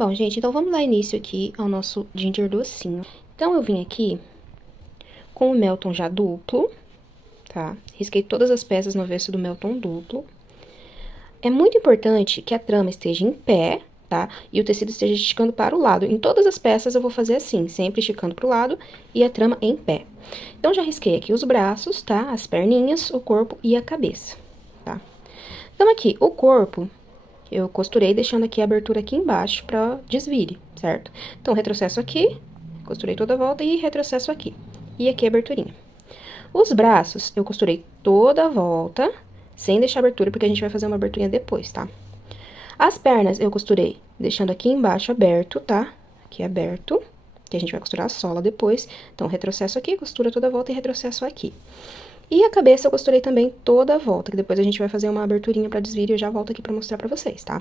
Bom, gente, então vamos dar início aqui ao nosso ginger docinho. Então, eu vim aqui com o Melton já duplo, tá? Risquei todas as peças no avesso do Melton duplo. É muito importante que a trama esteja em pé, tá? E o tecido esteja esticando para o lado. Em todas as peças eu vou fazer assim, sempre esticando para o lado e a trama em pé. Então, já risquei aqui os braços, tá? As perninhas, o corpo e a cabeça, tá? Então, aqui, o corpo... eu costurei deixando aqui a abertura aqui embaixo pra desvire, certo? Então, retrocesso aqui, costurei toda a volta e retrocesso aqui. E aqui a aberturinha. Os braços, eu costurei toda a volta, sem deixar abertura, porque a gente vai fazer uma aberturinha depois, tá? As pernas, eu costurei deixando aqui embaixo aberto, tá? Aqui aberto, que a gente vai costurar a sola depois. Então, retrocesso aqui, costura toda a volta e retrocesso aqui. E a cabeça eu costurei também toda a volta, que depois a gente vai fazer uma aberturinha pra desvire e eu já volto aqui pra mostrar pra vocês, tá?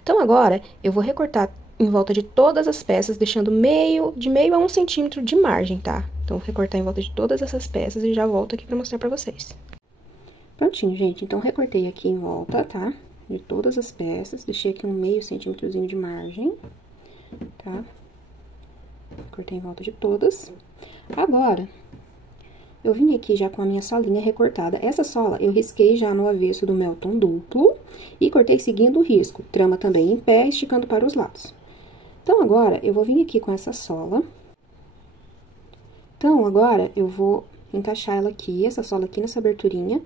Então, agora, eu vou recortar em volta de todas as peças, deixando de meio a 1 centímetro de margem, tá? Então, vou recortar em volta de todas essas peças e já volto aqui pra mostrar pra vocês. Prontinho, gente. Então, recortei aqui em volta, tá? De todas as peças, deixei aqui um meio centímetrozinho de margem, tá? Cortei em volta de todas. Agora... eu vim aqui já com a minha solinha recortada. Essa sola eu risquei já no avesso do Melton duplo e cortei seguindo o risco. Trama também em pé, esticando para os lados. Então, agora, eu vou vir aqui com essa sola. Então, agora, eu vou encaixar ela aqui, essa sola aqui nessa aberturinha.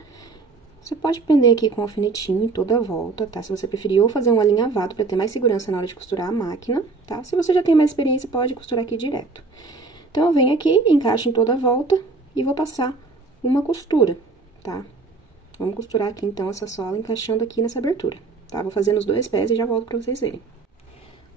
Você pode prender aqui com um alfinetinho em toda a volta, tá? Se você preferir, ou fazer um alinhavado para ter mais segurança na hora de costurar a máquina, tá? Se você já tem mais experiência, pode costurar aqui direto. Então, eu venho aqui, encaixo em toda a volta... e vou passar uma costura, tá? Vamos costurar aqui, então, essa sola encaixando aqui nessa abertura, tá? Vou fazer nos 2 pés e já volto pra vocês verem.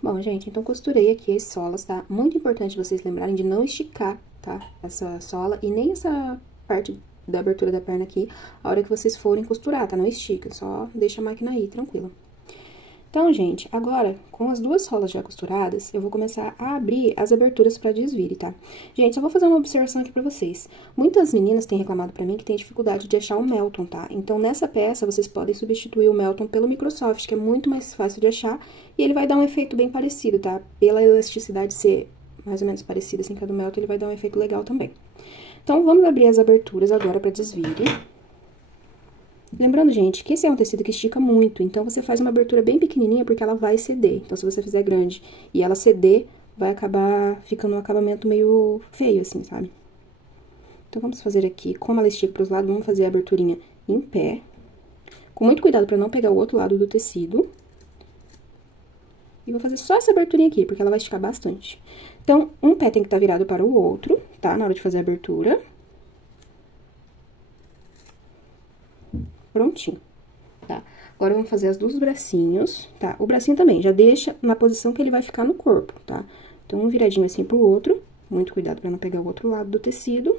Bom, gente, então, costurei aqui as solas, tá? Muito importante vocês lembrarem de não esticar, tá? Essa sola e nem essa parte da abertura da perna aqui, a hora que vocês forem costurar, tá? Não estica, só deixa a máquina aí, tranquila. Então, gente, agora, com as 2 solas já costuradas, eu vou começar a abrir as aberturas pra desvire, tá? Gente, só vou fazer uma observação aqui pra vocês. Muitas meninas têm reclamado pra mim que tem dificuldade de achar o Melton, tá? Então, nessa peça, vocês podem substituir o Melton pelo Microsoft, que é muito mais fácil de achar, e ele vai dar um efeito bem parecido, tá? Pela elasticidade ser mais ou menos parecida assim com a do Melton, ele vai dar um efeito legal também. Então, vamos abrir as aberturas agora pra desvire. Lembrando, gente, que esse é um tecido que estica muito, então você faz uma abertura bem pequenininha porque ela vai ceder. Então, se você fizer grande e ela ceder, vai acabar ficando um acabamento meio feio, assim, sabe? Então, vamos fazer aqui, como ela estica pros lados, vamos fazer a aberturinha em pé. Com muito cuidado pra não pegar o outro lado do tecido. E vou fazer só essa aberturinha aqui, porque ela vai esticar bastante. Então, um pé tem que estar virado para o outro, tá? Na hora de fazer a abertura. Prontinho, tá? Agora, vamos fazer as dos bracinhos, tá? O bracinho também, já deixa na posição que ele vai ficar no corpo, tá? Então, um viradinho assim pro outro, muito cuidado pra não pegar o outro lado do tecido.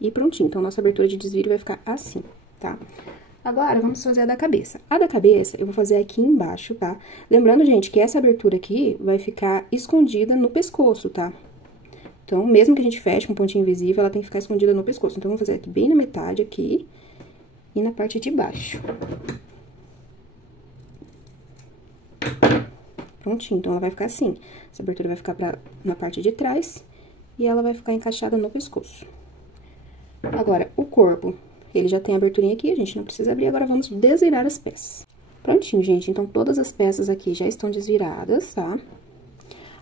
E prontinho, então, nossa abertura de desvire vai ficar assim, tá? Agora, vamos fazer a da cabeça. A da cabeça, eu vou fazer aqui embaixo, tá? Lembrando, gente, que essa abertura aqui vai ficar escondida no pescoço, tá? Então, mesmo que a gente feche com pontinho invisível, ela tem que ficar escondida no pescoço. Então, vamos fazer aqui bem na metade, aqui, e na parte de baixo. Prontinho, então, ela vai ficar assim. Essa abertura vai ficar na parte de trás, e ela vai ficar encaixada no pescoço. Agora, o corpo... ele já tem a aberturinha aqui, a gente não precisa abrir, agora vamos desvirar as peças. Prontinho, gente, então todas as peças aqui já estão desviradas, tá?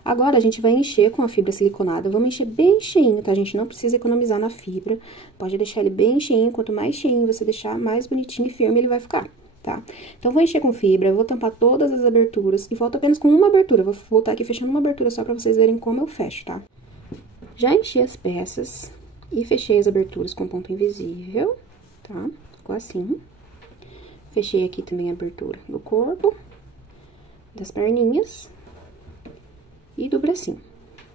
Agora, a gente vai encher com a fibra siliconada, vamos encher bem cheinho, tá? A gente não precisa economizar na fibra, pode deixar ele bem cheinho, quanto mais cheinho você deixar, mais bonitinho e firme ele vai ficar, tá? Então, vou encher com fibra, vou tampar todas as aberturas e volto apenas com uma abertura, vou voltar aqui fechando uma abertura só pra vocês verem como eu fecho, tá? Já enchi as peças e fechei as aberturas com ponto invisível. Tá? Ficou assim. Fechei aqui também a abertura do corpo, das perninhas e do bracinho,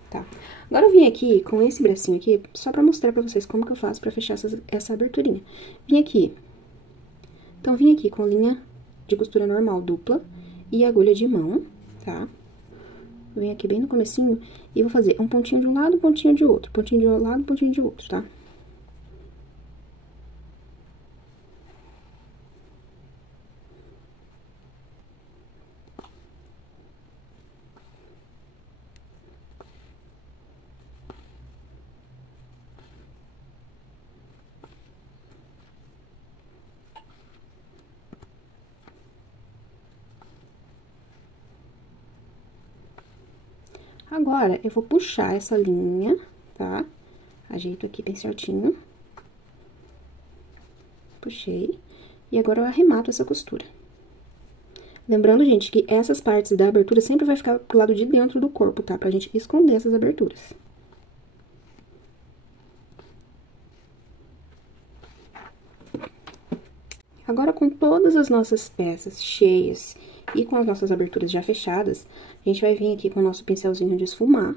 tá? Agora, eu vim aqui com esse bracinho aqui, só pra mostrar pra vocês como que eu faço pra fechar essa aberturinha. Vim aqui. Então, vim aqui com linha de costura normal dupla e agulha de mão, tá? Venho aqui bem no comecinho e vou fazer um pontinho de um lado, um pontinho de outro, pontinho de um lado, um pontinho de outro, tá? Agora, eu vou puxar essa linha, tá? Ajeito aqui bem certinho. Puxei. E agora eu arremato essa costura. Lembrando, gente, que essas partes da abertura sempre vai ficar pro lado de dentro do corpo, tá? Pra gente esconder essas aberturas. Agora, com todas as nossas peças cheias e com as nossas aberturas já fechadas, a gente vai vir aqui com o nosso pincelzinho de esfumar.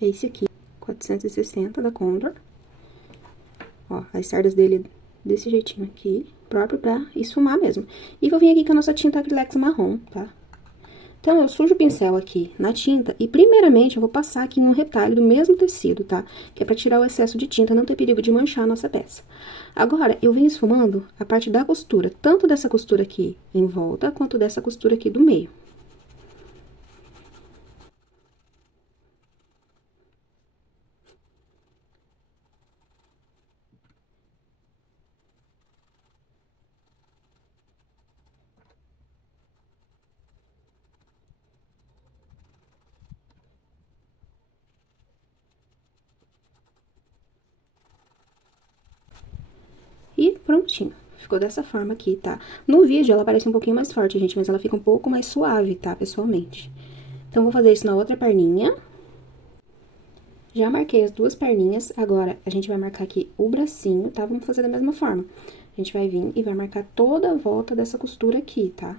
Esse aqui, 460 da Condor. Ó, as cerdas dele desse jeitinho aqui, próprio pra esfumar mesmo. E vou vir aqui com a nossa tinta acrylex marrom, tá? Então, eu sujo o pincel aqui na tinta e, primeiramente, eu vou passar aqui no retalho do mesmo tecido, tá? Que é pra tirar o excesso de tinta, não ter perigo de manchar a nossa peça. Agora, eu venho esfumando a parte da costura, tanto dessa costura aqui em volta, quanto dessa costura aqui do meio. E prontinho. Ficou dessa forma aqui, tá? No vídeo ela parece um pouquinho mais forte, gente, mas ela fica um pouco mais suave, tá, pessoalmente? Então, vou fazer isso na outra perninha. Já marquei as duas perninhas, agora a gente vai marcar aqui o bracinho, tá? Vamos fazer da mesma forma. A gente vai vir e vai marcar toda a volta dessa costura aqui, tá?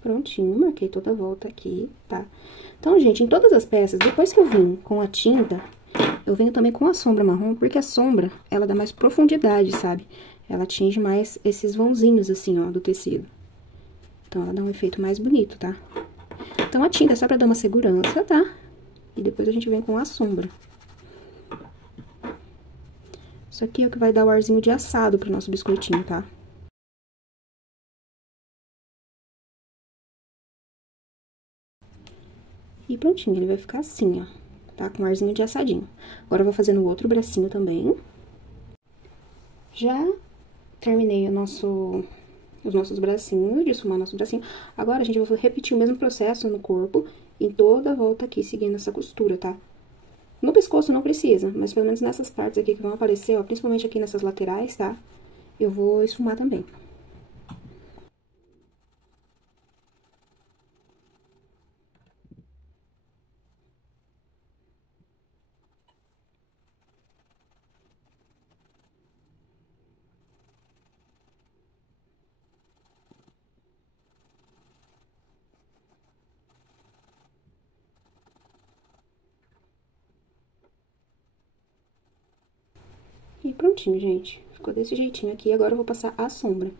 Prontinho, marquei toda a volta aqui, tá? Então, gente, em todas as peças, depois que eu vim com a tinta, eu venho também com a sombra marrom, porque a sombra, ela dá mais profundidade, sabe? Ela atinge mais esses vãozinhos, assim, ó, do tecido. Então, ela dá um efeito mais bonito, tá? Então, a tinta é só pra dar uma segurança, tá? E depois a gente vem com a sombra. Isso aqui é o que vai dar o arzinho de assado pro nosso biscoitinho, tá? E prontinho, ele vai ficar assim, ó, tá? Com um arzinho de assadinho. Agora, eu vou fazer no outro bracinho também. Já terminei os nossos bracinhos, de esfumar nosso bracinho. Agora, a gente vai repetir o mesmo processo no corpo, em toda a volta aqui, seguindo essa costura, tá? No pescoço não precisa, mas pelo menos nessas partes aqui que vão aparecer, ó, principalmente aqui nessas laterais, tá? Eu vou esfumar também. E prontinho, gente. Ficou desse jeitinho aqui. Agora eu vou passar a sombra.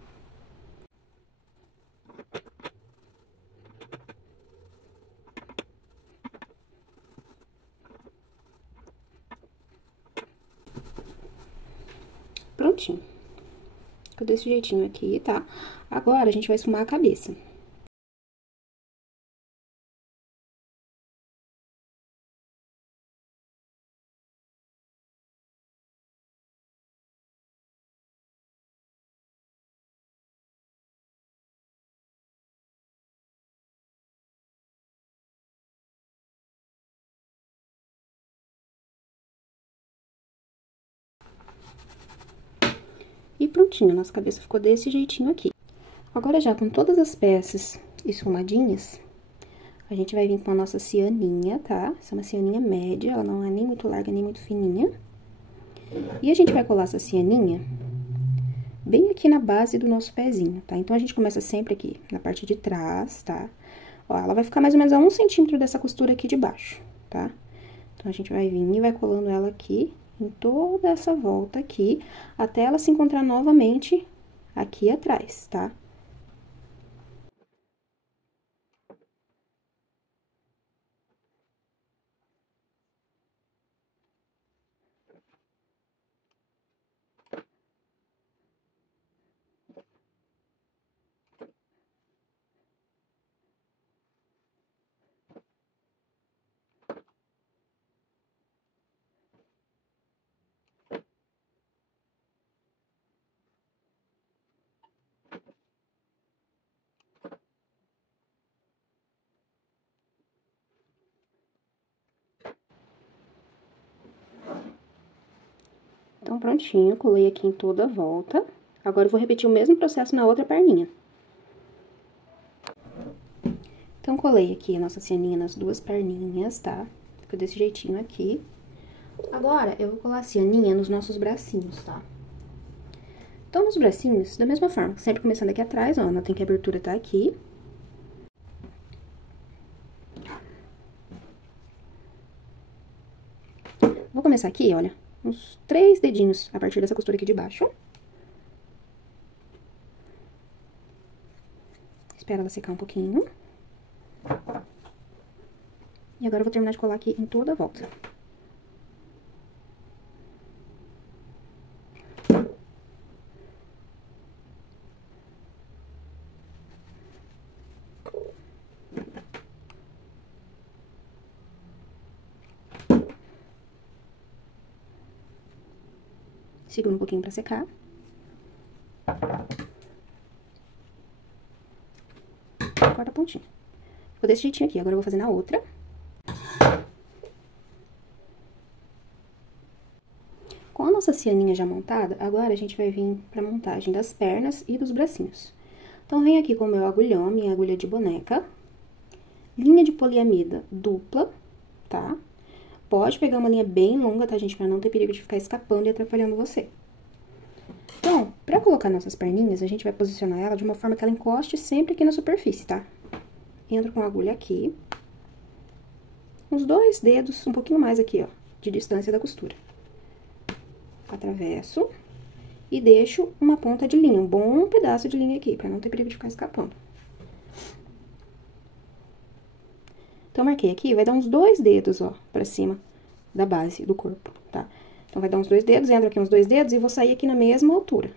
Prontinho. Ficou desse jeitinho aqui, tá? Agora, a gente vai esfumar a cabeça. E prontinho, a nossa cabeça ficou desse jeitinho aqui. Agora, já com todas as peças esfumadinhas, a gente vai vir com a nossa cianinha, tá? Essa é uma cianinha média, ela não é nem muito larga, nem muito fininha. E a gente vai colar essa cianinha bem aqui na base do nosso pezinho, tá? Então, a gente começa sempre aqui na parte de trás, tá? Ó, ela vai ficar mais ou menos a 1 centímetro dessa costura aqui de baixo, tá? Então, a gente vai vir e vai colando ela aqui, em toda essa volta aqui, até ela se encontrar novamente aqui atrás, tá? Então, prontinho, colei aqui em toda a volta. Agora, eu vou repetir o mesmo processo na outra perninha. Então, colei aqui a nossa cianinha nas duas perninhas, tá? Ficou desse jeitinho aqui. Agora, eu vou colar a cianinha nos nossos bracinhos, tá? Então, nos bracinhos, da mesma forma, sempre começando aqui atrás, ó, notem que a abertura tá aqui. Vou começar aqui, olha, uns 3 dedinhos a partir dessa costura aqui de baixo. Espera ela secar um pouquinho. E agora eu vou terminar de colar aqui em toda a volta. Segura um pouquinho pra secar. Corta a pontinha. Ficou desse jeitinho aqui. Agora eu vou fazer na outra. Com a nossa cianinha já montada, agora a gente vai vir pra montagem das pernas e dos bracinhos. Então, venho aqui com o meu agulhão, minha agulha de boneca. Linha de poliamida dupla, tá? Pode pegar uma linha bem longa, tá, gente? Pra não ter perigo de ficar escapando e atrapalhando você. Então, pra colocar nossas perninhas, a gente vai posicionar ela de uma forma que ela encoste sempre aqui na superfície, tá? Entro com a agulha aqui. Uns 2 dedos, um pouquinho mais aqui, ó, de distância da costura. Atravesso e deixo uma ponta de linha, um bom pedaço de linha aqui, pra não ter perigo de ficar escapando. Então, marquei aqui, vai dar uns 2 dedos, ó, pra cima da base do corpo, tá? Então, vai dar uns 2 dedos, entro aqui uns 2 dedos e vou sair aqui na mesma altura.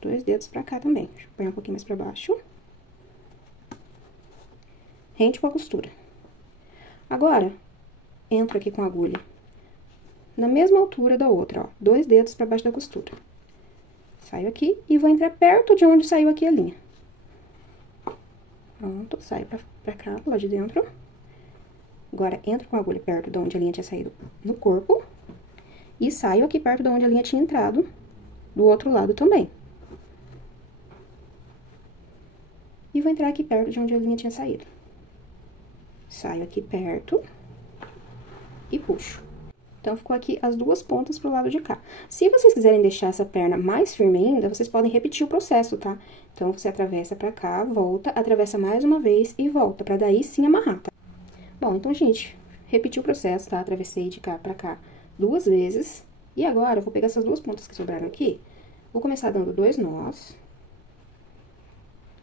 2 dedos pra cá também. Deixa eu pôr um pouquinho mais pra baixo. Rente com a costura. Agora, entro aqui com a agulha na mesma altura da outra, ó. 2 dedos pra baixo da costura. Saio aqui e vou entrar perto de onde saiu aqui a linha. Pronto, saio pra cá, lá de dentro. Agora, entro com a agulha perto de onde a linha tinha saído no corpo. E saio aqui perto de onde a linha tinha entrado, do outro lado também. E vou entrar aqui perto de onde a linha tinha saído. Saio aqui perto e puxo. Então, ficou aqui as duas pontas pro lado de cá. Se vocês quiserem deixar essa perna mais firme ainda, vocês podem repetir o processo, tá? Então, você atravessa pra cá, volta, atravessa mais uma vez e volta, pra daí sim amarrar, tá? Bom, então, gente, repeti o processo, tá? Atravessei de cá pra cá 2 vezes. E agora, eu vou pegar essas 2 pontas que sobraram aqui, vou começar dando 2 nós.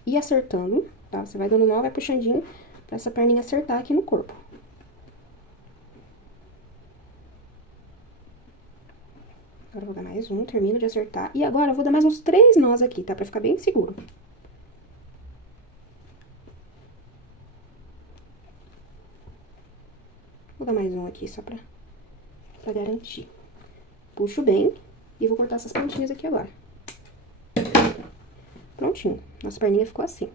E acertando, tá? Você vai dando nó, vai puxandinho pra essa perninha acertar aqui no corpo. Agora, eu vou dar mais um, termino de acertar. E agora, eu vou dar mais uns 3 nós aqui, tá? Pra ficar bem seguro. Vou dar mais um aqui, só pra garantir. Puxo bem e vou cortar essas pontinhas aqui agora. Prontinho. Nossa perninha ficou assim.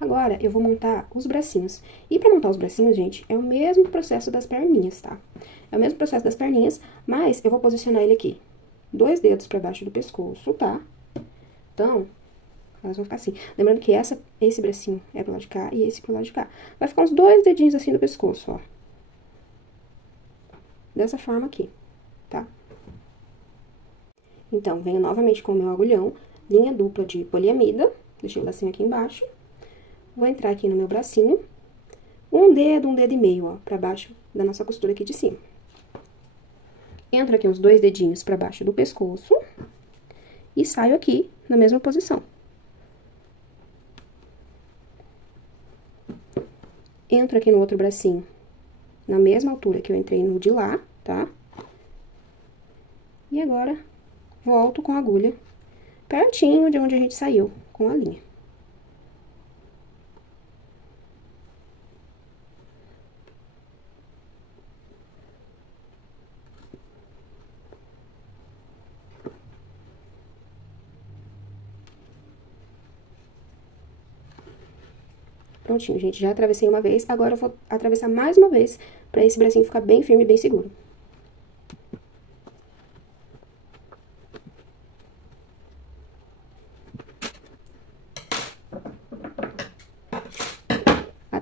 Agora, eu vou montar os bracinhos. E pra montar os bracinhos, gente, é o mesmo processo das perninhas, tá? É o mesmo processo das perninhas, mas eu vou posicionar ele aqui. 2 dedos pra baixo do pescoço, tá? Então, elas vão ficar assim. Lembrando que esse bracinho é pro lado de cá e esse pro lado de cá. Vai ficar uns 2 dedinhos assim do pescoço, ó. Dessa forma aqui, tá? Então, venho novamente com o meu agulhão, linha dupla de poliamida, deixei o lacinho aqui embaixo. Vou entrar aqui no meu bracinho, um dedo e meio, ó, pra baixo da nossa costura aqui de cima. Entro aqui uns 2 dedinhos pra baixo do pescoço e saio aqui na mesma posição. Entro aqui no outro bracinho, na mesma altura que eu entrei no de lá, tá? E agora, volto com a agulha pertinho de onde a gente saiu com a linha. Prontinho, gente, já atravessei uma vez, agora eu vou atravessar mais uma vez, pra esse bracinho ficar bem firme e bem seguro.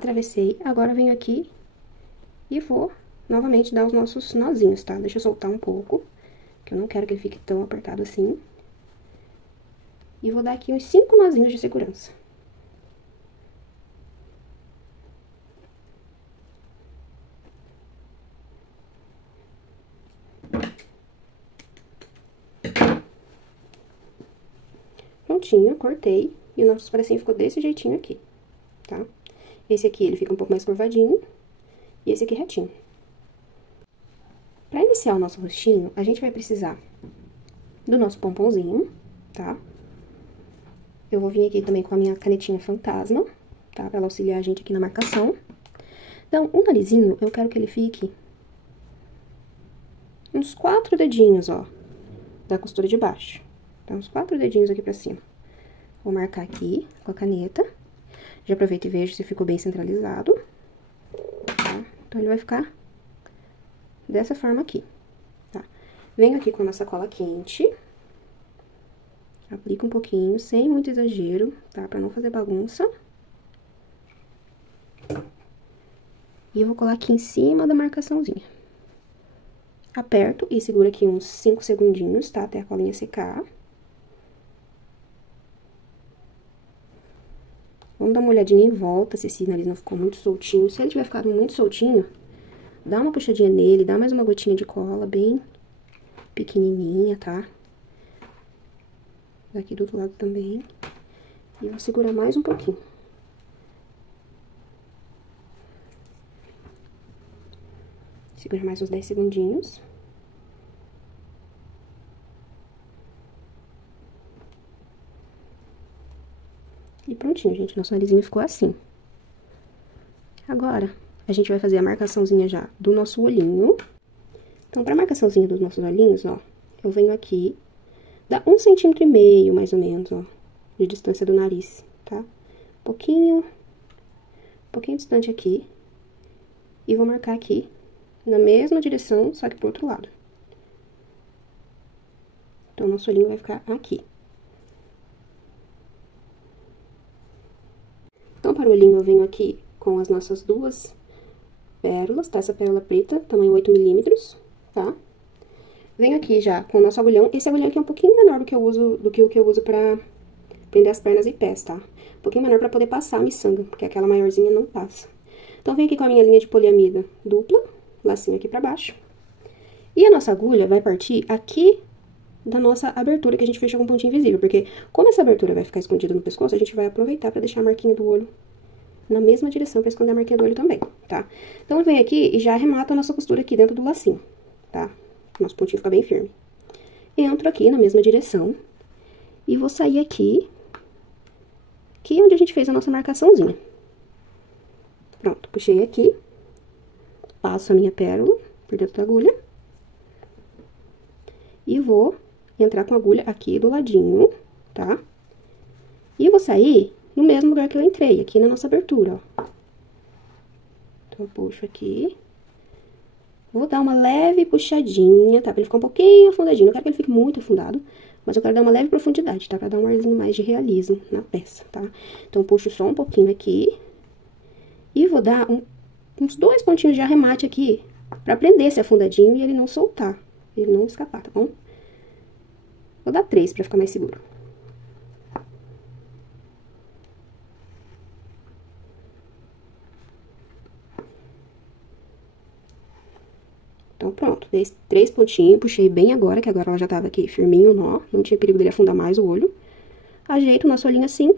atravessei, agora venho aqui e vou novamente dar os nossos nozinhos, tá? Deixa eu soltar um pouco, que eu não quero que ele fique tão apertado assim. E vou dar aqui uns 5 nozinhos de segurança. Prontinho, cortei. E o nosso bracinho ficou desse jeitinho aqui, tá? Esse aqui, ele fica um pouco mais curvadinho. E esse aqui retinho. Pra iniciar o nosso rostinho, a gente vai precisar do nosso pomponzinho, tá? Eu vou vir aqui também com a minha canetinha fantasma, tá? Pra ela auxiliar a gente aqui na marcação. Então, o narizinho, eu quero que ele fique uns 4 dedinhos, ó, da costura de baixo. Então, uns 4 dedinhos aqui pra cima. Vou marcar aqui com a caneta. Já aproveito e vejo se ficou bem centralizado. Tá? Então, ele vai ficar dessa forma aqui, tá? Venho aqui com a nossa cola quente. Aplico um pouquinho, sem muito exagero, tá? Pra não fazer bagunça. E eu vou colar aqui em cima da marcaçãozinha. Aperto e seguro aqui uns 5 segundinhos, tá? Até a colinha secar. Vamos dar uma olhadinha em volta, se esse nariz não ficou muito soltinho. Se ele tiver ficado muito soltinho, dá uma puxadinha nele, dá mais uma gotinha de cola, bem pequenininha, tá? Daqui do outro lado também. E vou segurar mais um pouquinho. Segura mais uns 10 segundinhos. E prontinho, gente. Nosso narizinho ficou assim. Agora, a gente vai fazer a marcaçãozinha já do nosso olhinho. Então, pra marcaçãozinha dos nossos olhinhos, ó, eu venho aqui, dá 1,5 centímetros, mais ou menos, ó, de distância do nariz, tá? Um pouquinho distante aqui. E vou marcar aqui, na mesma direção, só que pro outro lado. Então, nosso olhinho vai ficar aqui. Então, para o olhinho, eu venho aqui com as nossas 2 pérolas, tá? Essa pérola preta, tamanho 8 milímetros, tá? Venho aqui já com o nosso agulhão. Esse agulhão aqui é um pouquinho menor do que o que eu uso pra prender as pernas e pés, tá? Um pouquinho menor pra poder passar a miçanga, porque aquela maiorzinha não passa. Então, venho aqui com a minha linha de poliamida dupla, lacinho aqui pra baixo. E a nossa agulha vai partir aqui da nossa abertura, que a gente fechou com um pontinho invisível, porque como essa abertura vai ficar escondida no pescoço, a gente vai aproveitar pra deixar a marquinha do olho na mesma direção pra esconder a marquinha do olho também, tá? Então, eu venho aqui e já arremato a nossa costura aqui dentro do lacinho, tá? Nosso pontinho fica bem firme. Entro aqui na mesma direção e vou sair aqui onde a gente fez a nossa marcaçãozinha. Pronto, puxei aqui, passo a minha pérola por dentro da agulha e vou entrar com a agulha aqui do ladinho, tá? E vou sair no mesmo lugar que eu entrei, aqui na nossa abertura, ó. Então, eu puxo aqui. Vou dar uma leve puxadinha, tá? Pra ele ficar um pouquinho afundadinho. Não quero que ele fique muito afundado, mas eu quero dar uma leve profundidade, tá? Pra dar um arzinho mais de realismo na peça, tá? Então, puxo só um pouquinho aqui. E vou dar uns 2 pontinhos de arremate aqui, pra prender esse afundadinho e ele não soltar, ele não escapar, tá bom? Vou dar 3 pra ficar mais seguro. Então, pronto. Dei 3 pontinhos, puxei bem agora, que agora ela já tava aqui firminho o nó, não tinha perigo dele afundar mais o olho. Ajeito o nosso olhinho assim.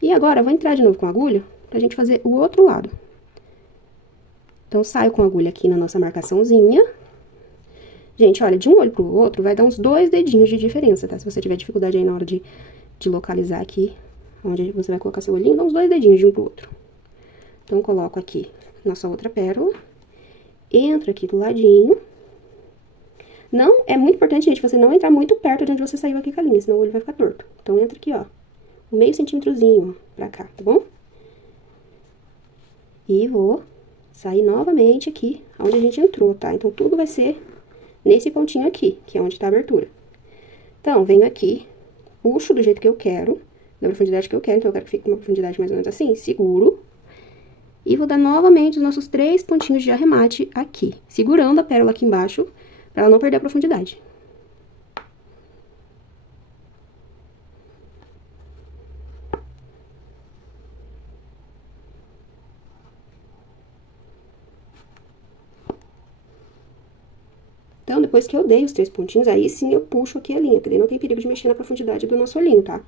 E agora, eu vou entrar de novo com a agulha pra gente fazer o outro lado. Então, saio com a agulha aqui na nossa marcaçãozinha. Gente, olha, de um olho pro outro vai dar uns 2 dedinhos de diferença, tá? Se você tiver dificuldade aí na hora de localizar aqui onde você vai colocar seu olhinho, dá uns 2 dedinhos de um pro outro. Então, coloco aqui nossa outra pérola. Entro aqui do ladinho. Não, é muito importante, gente, você não entrar muito perto de onde você saiu aqui com a linha, senão o olho vai ficar torto. Então, entra aqui, ó, um meio centímetrozinho, ó, pra cá, tá bom? E vou sair novamente aqui, onde a gente entrou, tá? Então, tudo vai ser nesse pontinho aqui, que é onde tá a abertura. Então, venho aqui, puxo do jeito que eu quero, da profundidade que eu quero, então eu quero que fique com uma profundidade mais ou menos assim, seguro. E vou dar novamente os nossos 3 pontinhos de arremate aqui, segurando a pérola aqui embaixo, pra ela não perder a profundidade. Então, depois que eu dei os 3 pontinhos, aí sim eu puxo aqui a linha, porque daí não tem perigo de mexer na profundidade do nosso olhinho, tá?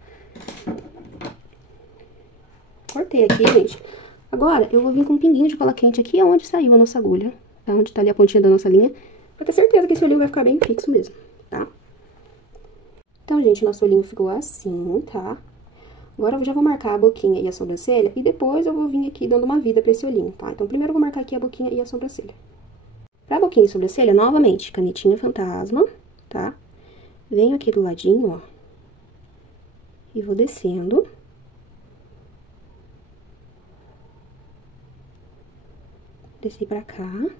Cortei aqui, gente. Agora, eu vou vir com um pinguinho de cola quente aqui, onde saiu a nossa agulha, tá? Onde tá ali a pontinha da nossa linha, pra ter certeza que esse olhinho vai ficar bem fixo mesmo, tá? Então, gente, nosso olhinho ficou assim, tá? Agora, eu já vou marcar a boquinha e a sobrancelha, e depois eu vou vir aqui dando uma vida pra esse olhinho, tá? Então, primeiro eu vou marcar aqui a boquinha e a sobrancelha. Pra boquinha e sobrancelha, novamente, canetinha fantasma, tá? Venho aqui do ladinho, ó. E vou descendo. Desci pra cá.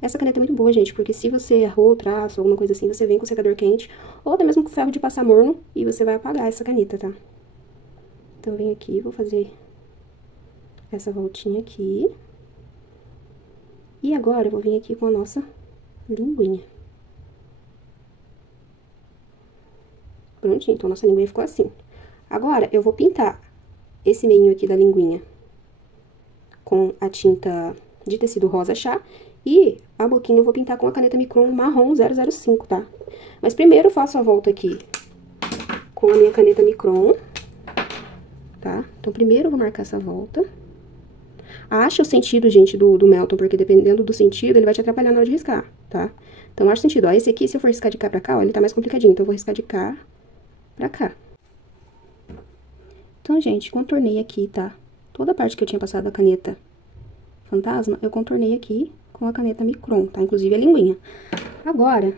Essa caneta é muito boa, gente, porque se você errou o traço, alguma coisa assim, você vem com o secador quente, ou até mesmo com ferro de passar morno, e você vai apagar essa caneta, tá? Então, venho aqui, vou fazer essa voltinha aqui. E agora, eu vou vir aqui com a nossa linguinha. Prontinho, então, nossa linguinha ficou assim. Agora, eu vou pintar esse meinho aqui da linguinha com a tinta de tecido rosa chá. E a boquinha eu vou pintar com a caneta Micron marrom 005, tá? Mas primeiro eu faço a volta aqui com a minha caneta Micron, tá? Então, primeiro eu vou marcar essa volta. Acha o sentido, gente, do Melton, porque dependendo do sentido, ele vai te atrapalhar na hora de riscar, tá? Então, acha o sentido. Ó, esse aqui, se eu for riscar de cá pra cá, ó, ele tá mais complicadinho. Então, eu vou riscar de cá pra cá. Então, gente, contornei aqui, tá? Toda a parte que eu tinha passado a caneta fantasma, eu contornei aqui com a caneta Micron, tá? Inclusive a linguinha. Agora,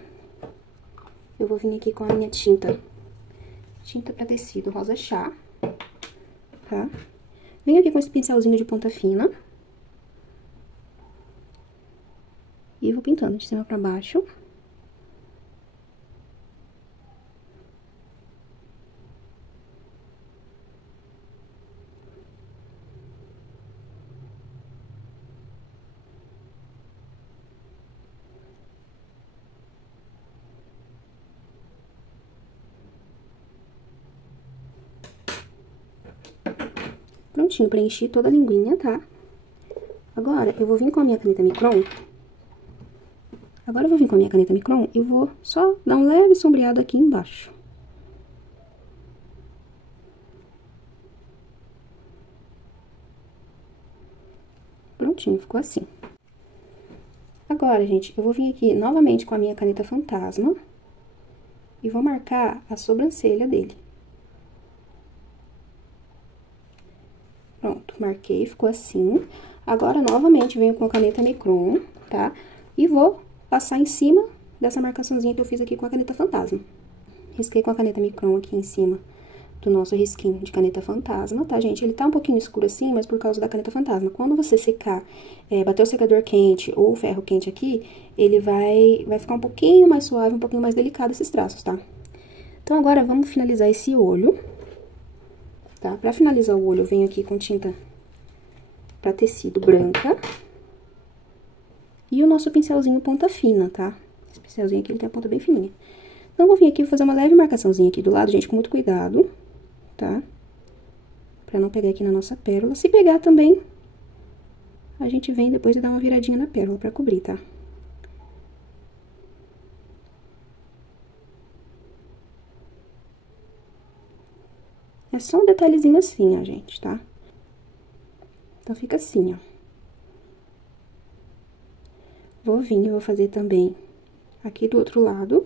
eu vou vir aqui com a minha tinta pra tecido rosa chá, tá? Venho aqui com esse pincelzinho de ponta fina. E vou pintando de cima pra baixo. Prontinho, preenchi toda a linguinha, tá? Agora, eu vou vir com a minha caneta Micron. E vou só dar um leve sombreado aqui embaixo. Prontinho, ficou assim. Agora, gente, eu vou vir aqui novamente com a minha caneta fantasma. E vou marcar a sobrancelha dele. Pronto, marquei, ficou assim. Agora, novamente, venho com a caneta Micron, tá? E vou passar em cima dessa marcaçãozinha que eu fiz aqui com a caneta fantasma. Risquei com a caneta Micron aqui em cima do nosso risquinho de caneta fantasma, tá, gente? Ele tá um pouquinho escuro assim, mas por causa da caneta fantasma. Quando você secar, bater o secador quente ou o ferro quente aqui, ele vai ficar um pouquinho mais suave, um pouquinho mais delicado esses traços, tá? Então, agora, vamos finalizar esse olho, tá? Pra finalizar o olho, eu venho aqui com tinta pra tecido branca. E o nosso pincelzinho ponta fina, tá? Esse pincelzinho aqui, ele tem a ponta bem fininha. Então, eu vou vir aqui e fazer uma leve marcaçãozinha aqui do lado, gente, com muito cuidado, tá? Pra não pegar aqui na nossa pérola. Se pegar também, a gente vem depois e dá uma viradinha na pérola pra cobrir, tá? É só um detalhezinho assim, ó, gente, tá? Então, fica assim, ó. Vou vir e vou fazer também aqui do outro lado.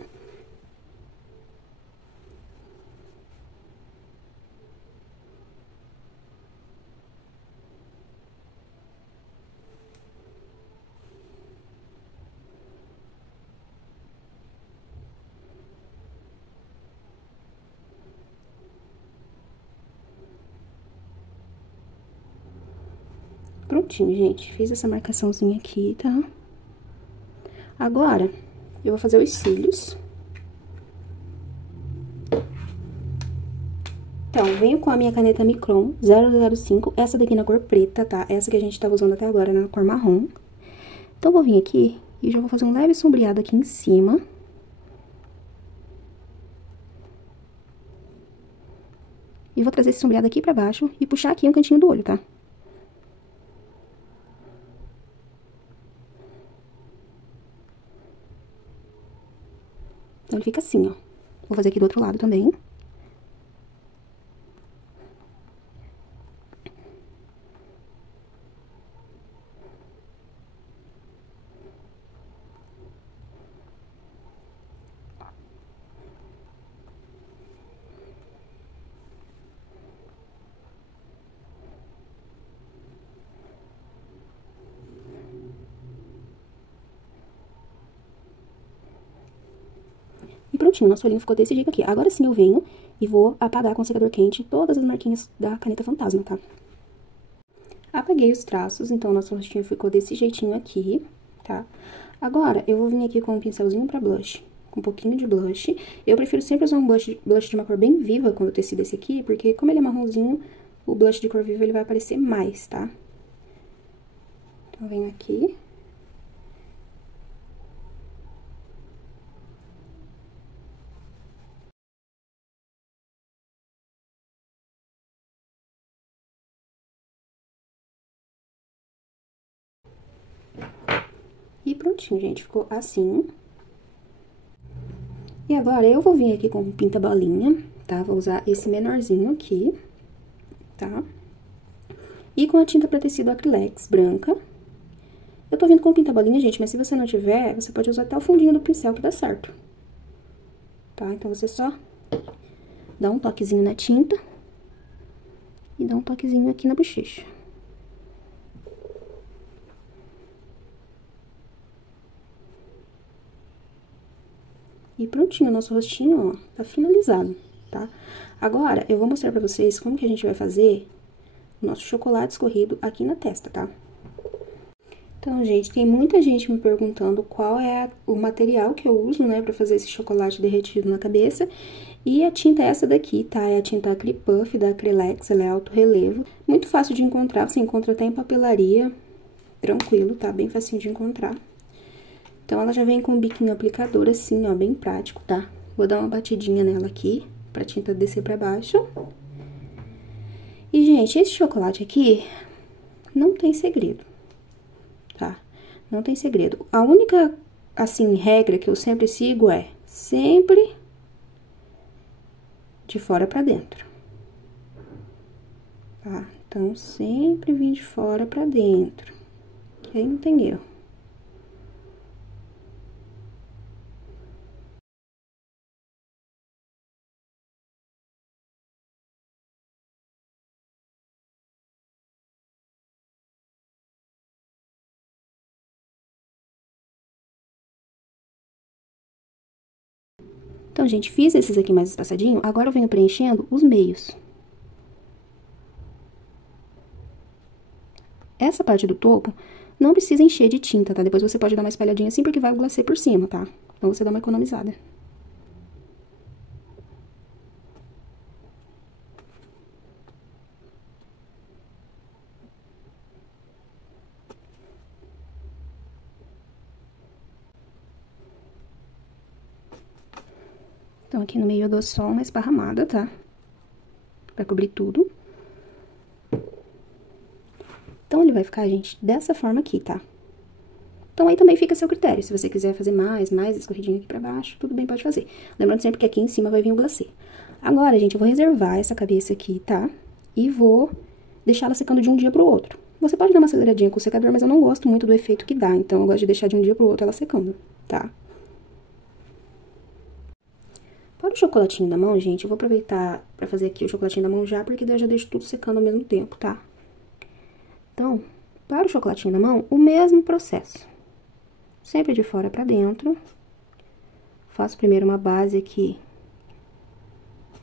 Prontinho, gente. Fiz essa marcaçãozinha aqui, tá? Agora, eu vou fazer os cílios. Então, venho com a minha caneta Micron 005, essa daqui na cor preta, tá? Essa que a gente tava usando até agora na cor marrom. Então, vou vir aqui e já vou fazer um leve sombreado aqui em cima. E vou trazer esse sombreado aqui pra baixo e puxar aqui um cantinho do olho, tá? Então, ele fica assim, ó. Vou fazer aqui do outro lado também. E prontinho, nosso olhinho ficou desse jeito aqui. Agora sim eu venho e vou apagar com secador quente todas as marquinhas da caneta fantasma, tá? Apaguei os traços, então nosso rostinho ficou desse jeitinho aqui, tá? Agora, eu vou vir aqui com um pincelzinho pra blush, com um pouquinho de blush. Eu prefiro sempre usar um blush de uma cor bem viva quando eu tecido esse aqui, porque como ele é marronzinho, o blush de cor viva ele vai aparecer mais, tá? Então, venho aqui. E prontinho, gente, ficou assim. E agora, eu vou vir aqui com um pinta-bolinha, tá? Vou usar esse menorzinho aqui, tá? E com a tinta pra tecido acrylex branca. Eu tô vindo com pinta-bolinha, gente, mas se você não tiver, você pode usar até o fundinho do pincel que dá certo. Tá? Então, você só dá um toquezinho na tinta e dá um toquezinho aqui na bochecha. E prontinho, o nosso rostinho, ó, tá finalizado, tá? Agora, eu vou mostrar pra vocês como que a gente vai fazer o nosso chocolate escorrido aqui na testa, tá? Então, gente, tem muita gente me perguntando qual é o material que eu uso, né, pra fazer esse chocolate derretido na cabeça. E a tinta é essa daqui, tá? É a tinta Acrypuff da Acrylex, ela é alto relevo. Muito fácil de encontrar, você encontra até em papelaria, tranquilo, tá? Bem facinho de encontrar. Então, ela já vem com um biquinho aplicador assim, ó, bem prático, tá? Vou dar uma batidinha nela aqui, pra tinta descer pra baixo. E, gente, esse chocolate aqui não tem segredo, tá? Não tem segredo. A única, assim, regra que eu sempre sigo é sempre de fora pra dentro, tá? Então, sempre vim de fora pra dentro, que aí não tem erro. Então, gente, fiz esses aqui mais espaçadinho, agora eu venho preenchendo os meios. Essa parte do topo não precisa encher de tinta, tá? Depois você pode dar uma espalhadinha assim, porque vai o glacê por cima, tá? Então, você dá uma economizada. Então, aqui no meio eu dou só uma esparramada, tá? Pra cobrir tudo. Então, ele vai ficar, gente, dessa forma aqui, tá? Então, aí também fica a seu critério. Se você quiser fazer mais escorridinho aqui pra baixo, tudo bem, pode fazer. Lembrando sempre que aqui em cima vai vir o glacê. Agora, gente, eu vou reservar essa cabeça aqui, tá? E vou deixar ela secando de um dia pro outro. Você pode dar uma aceleradinha com o secador, mas eu não gosto muito do efeito que dá. Então, eu gosto de deixar de um dia pro outro ela secando, tá? Para o chocolatinho da mão, gente, eu vou aproveitar pra fazer aqui o chocolatinho da mão já, porque daí eu já deixo tudo secando ao mesmo tempo, tá? Então, para o chocolatinho da mão, o mesmo processo. Sempre de fora pra dentro. Faço primeiro uma base aqui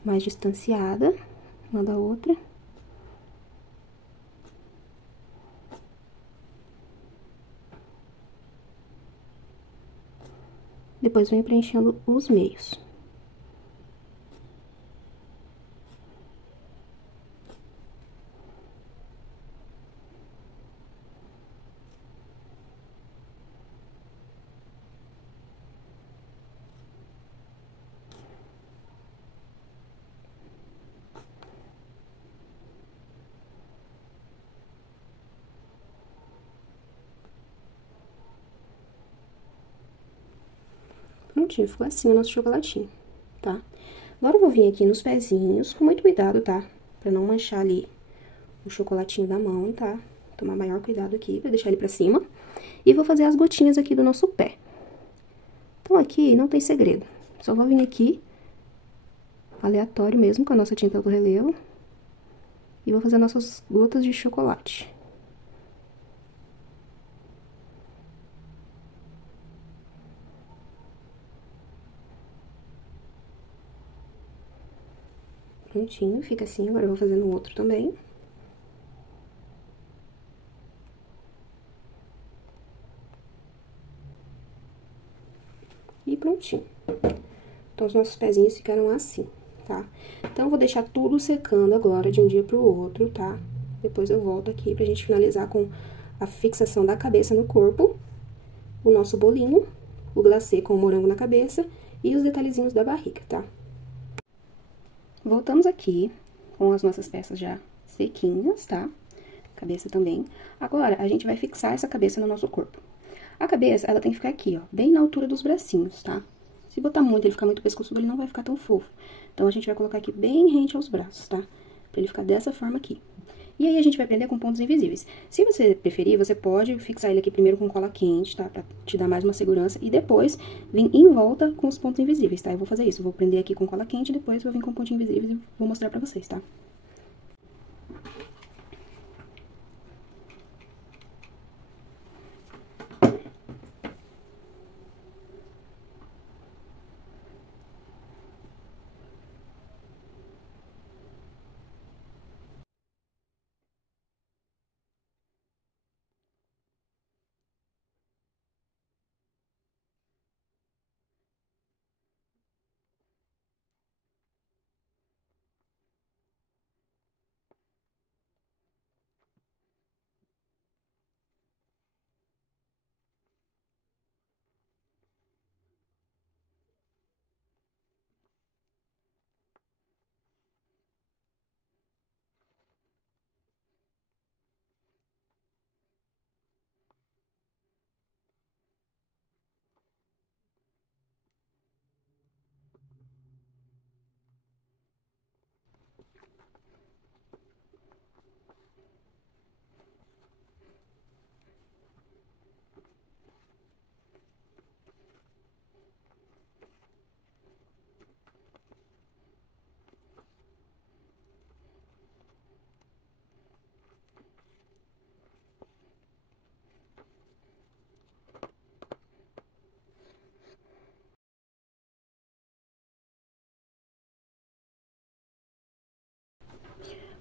mais distanciada uma da outra. Depois venho preenchendo os meios. prontinho, ficou assim o nosso chocolatinho, tá? Agora eu vou vir aqui nos pezinhos, com muito cuidado, tá? Pra não manchar ali o chocolatinho da mão, tá? Tomar maior cuidado aqui pra deixar ele pra cima. E vou fazer as gotinhas aqui do nosso pé. Então, aqui não tem segredo. Só vou vir aqui, aleatório mesmo, com a nossa tinta do relevo. E vou fazer nossas gotas de chocolate. Prontinho, fica assim. Agora eu vou fazer no outro também. E prontinho. Então, os nossos pezinhos ficaram assim, tá? Então, eu vou deixar tudo secando agora, de um dia pro outro, tá? Depois eu volto aqui pra gente finalizar com a fixação da cabeça no corpo, o nosso bolinho, o glacê com o morango na cabeça e os detalhezinhos da barriga, tá? Voltamos aqui com as nossas peças já sequinhas, tá? Cabeça também. Agora, a gente vai fixar essa cabeça no nosso corpo. A cabeça, ela tem que ficar aqui, ó, bem na altura dos bracinhos, tá? Se botar muito, ele ficar muito pescoçudo, ele não vai ficar tão fofo. Então, a gente vai colocar aqui bem rente aos braços, tá? Pra ele ficar dessa forma aqui. E aí, a gente vai prender com pontos invisíveis. Se você preferir, você pode fixar ele aqui primeiro com cola quente, tá? Pra te dar mais uma segurança. E depois, vir em volta com os pontos invisíveis, tá? Eu vou fazer isso. Eu vou prender aqui com cola quente, depois vou vir com pontos invisíveis e vou mostrar pra vocês, tá?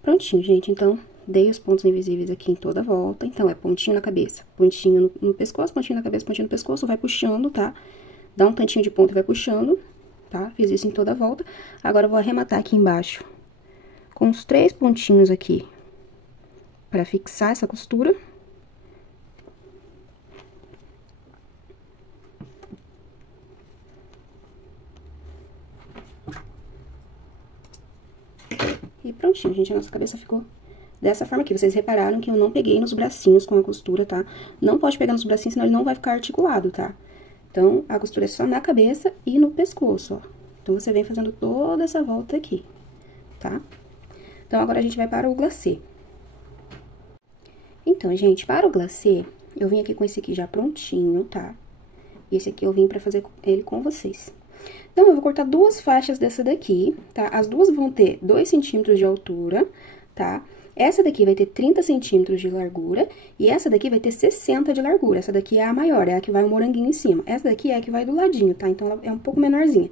Prontinho, gente. Então, dei os pontos invisíveis aqui em toda a volta. Então, é pontinho na cabeça, pontinho no pescoço, pontinho na cabeça, pontinho no pescoço. Vai puxando, tá? Dá um tantinho de ponto e vai puxando, tá? Fiz isso em toda a volta. Agora, eu vou arrematar aqui embaixo com os 3 pontinhos aqui pra fixar essa costura. E prontinho, gente, a nossa cabeça ficou dessa forma aqui. Vocês repararam que eu não peguei nos bracinhos com a costura, tá? Não pode pegar nos bracinhos, senão ele não vai ficar articulado, tá? Então, a costura é só na cabeça e no pescoço, ó. Então, você vem fazendo toda essa volta aqui, tá? Então, agora a gente vai para o glacê. Então, gente, para o glacê, eu vim aqui com esse aqui já prontinho, tá? E esse aqui eu vim pra fazer ele com vocês. Então, eu vou cortar 2 faixas dessa daqui, tá? As duas vão ter 2 centímetros de altura, tá? Essa daqui vai ter 30 centímetros de largura e essa daqui vai ter 60 de largura. Essa daqui é a maior, é a que vai o moranguinho em cima. Essa daqui é a que vai do ladinho, tá? Então, ela é um pouco menorzinha.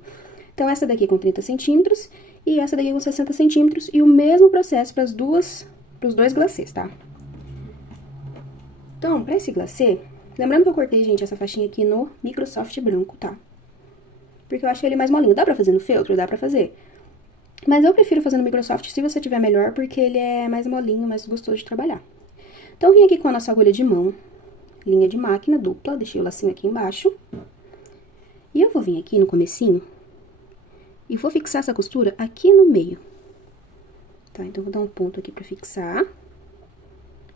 Então, essa daqui com 30 centímetros e essa daqui com 60 centímetros. E o mesmo processo para os dois glacês, tá? Então, pra esse glacê, lembrando que eu cortei, gente, essa faixinha aqui no Microsoft branco, tá? Porque eu achei ele mais molinho. Dá pra fazer no feltro? Dá pra fazer. Mas eu prefiro fazer no Microsoft se você tiver melhor, porque ele é mais molinho, mais gostoso de trabalhar. Então, eu vim aqui com a nossa agulha de mão, linha de máquina dupla, deixei o lacinho aqui embaixo. E eu vou vir aqui no comecinho e vou fixar essa costura aqui no meio. Tá? Então, vou dar um ponto aqui pra fixar.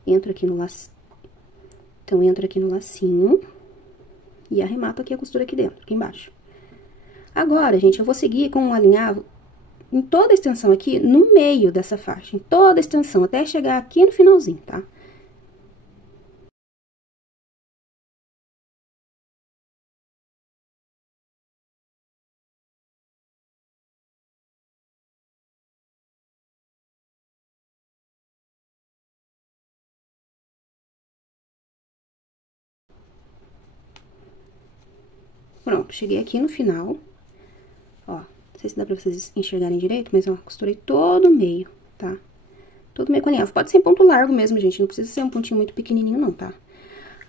Entro aqui no lacinho. Então, entro aqui no lacinho e arremato aqui a costura aqui dentro, aqui embaixo. Agora, gente, eu vou seguir com um alinhavo em toda a extensão aqui, no meio dessa faixa, em toda a extensão, até chegar aqui no finalzinho, tá? Pronto, cheguei aqui no final. Ó, não sei se dá pra vocês enxergarem direito, mas ó, costurei todo o meio, tá? Todo meio com alinhavo. Pode ser em ponto largo mesmo, gente, não precisa ser um pontinho muito pequenininho não, tá?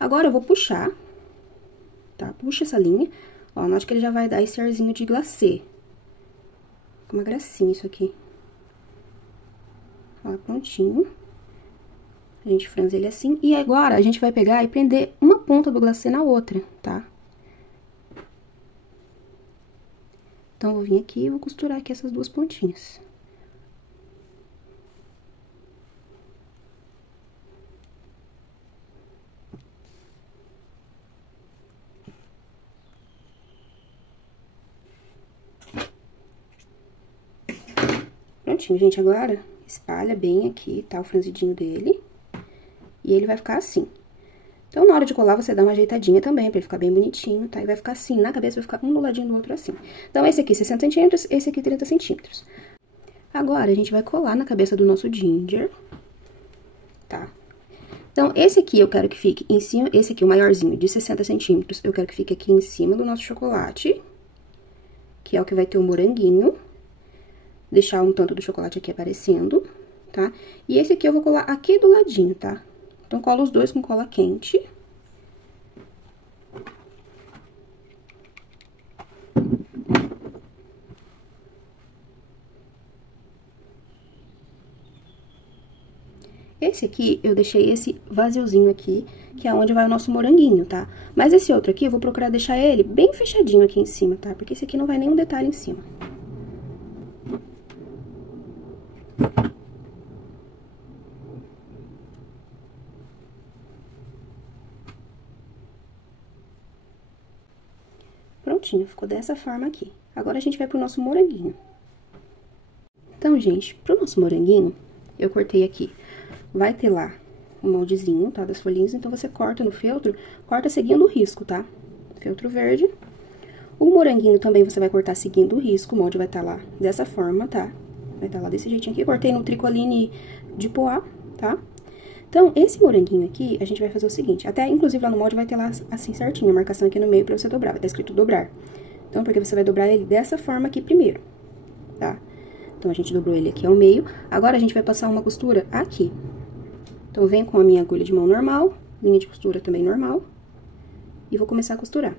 Agora eu vou puxar, tá? Puxa essa linha. Ó, note que ele já vai dar esse arzinho de glacê. Fica uma gracinha isso aqui. Ó, prontinho. A gente franze ele assim. E agora, a gente vai pegar e prender uma ponta do glacê na outra, tá? Então, eu vou vir aqui e vou costurar aqui essas duas pontinhas. Prontinho, gente. Agora, espalha bem aqui, tá? O franzidinho dele. E ele vai ficar assim. Então, na hora de colar, você dá uma ajeitadinha também, pra ele ficar bem bonitinho, tá? E vai ficar assim, na cabeça vai ficar um do ladinho do outro assim. Então, esse aqui 60 centímetros, esse aqui 30 centímetros. Agora, a gente vai colar na cabeça do nosso ginger, tá? Então, esse aqui eu quero que fique em cima, esse aqui, o maiorzinho, de 60 centímetros, eu quero que fique aqui em cima do nosso chocolate, que é o que vai ter o moranguinho. Deixar um tanto do chocolate aqui aparecendo, tá? E esse aqui eu vou colar aqui do ladinho, tá? Então, cola os dois com cola quente. Esse aqui, eu deixei esse vaziozinho aqui, que é onde vai o nosso moranguinho, tá? Mas esse outro aqui, eu vou procurar deixar ele bem fechadinho aqui em cima, tá? Porque esse aqui não vai nenhum detalhe em cima. Prontinho, ficou dessa forma aqui. Agora, a gente vai pro nosso moranguinho. Então, gente, pro nosso moranguinho, eu cortei aqui. Vai ter lá o moldezinho, tá? Das folhinhas, então você corta no feltro, corta seguindo o risco, tá? Feltro verde. O moranguinho também você vai cortar seguindo o risco, o molde vai estar lá dessa forma, tá? Vai estar lá desse jeitinho aqui. Cortei no tricoline de poá, tá? Então, esse moranguinho aqui, a gente vai fazer o seguinte, até, inclusive, lá no molde vai ter lá, assim, certinho, a marcação aqui no meio pra você dobrar, vai estar escrito dobrar. Então, porque você vai dobrar ele dessa forma aqui primeiro, tá? Então, a gente dobrou ele aqui ao meio, agora a gente vai passar uma costura aqui. Então, venho com a minha agulha de mão normal, linha de costura também normal, e vou começar a costurar.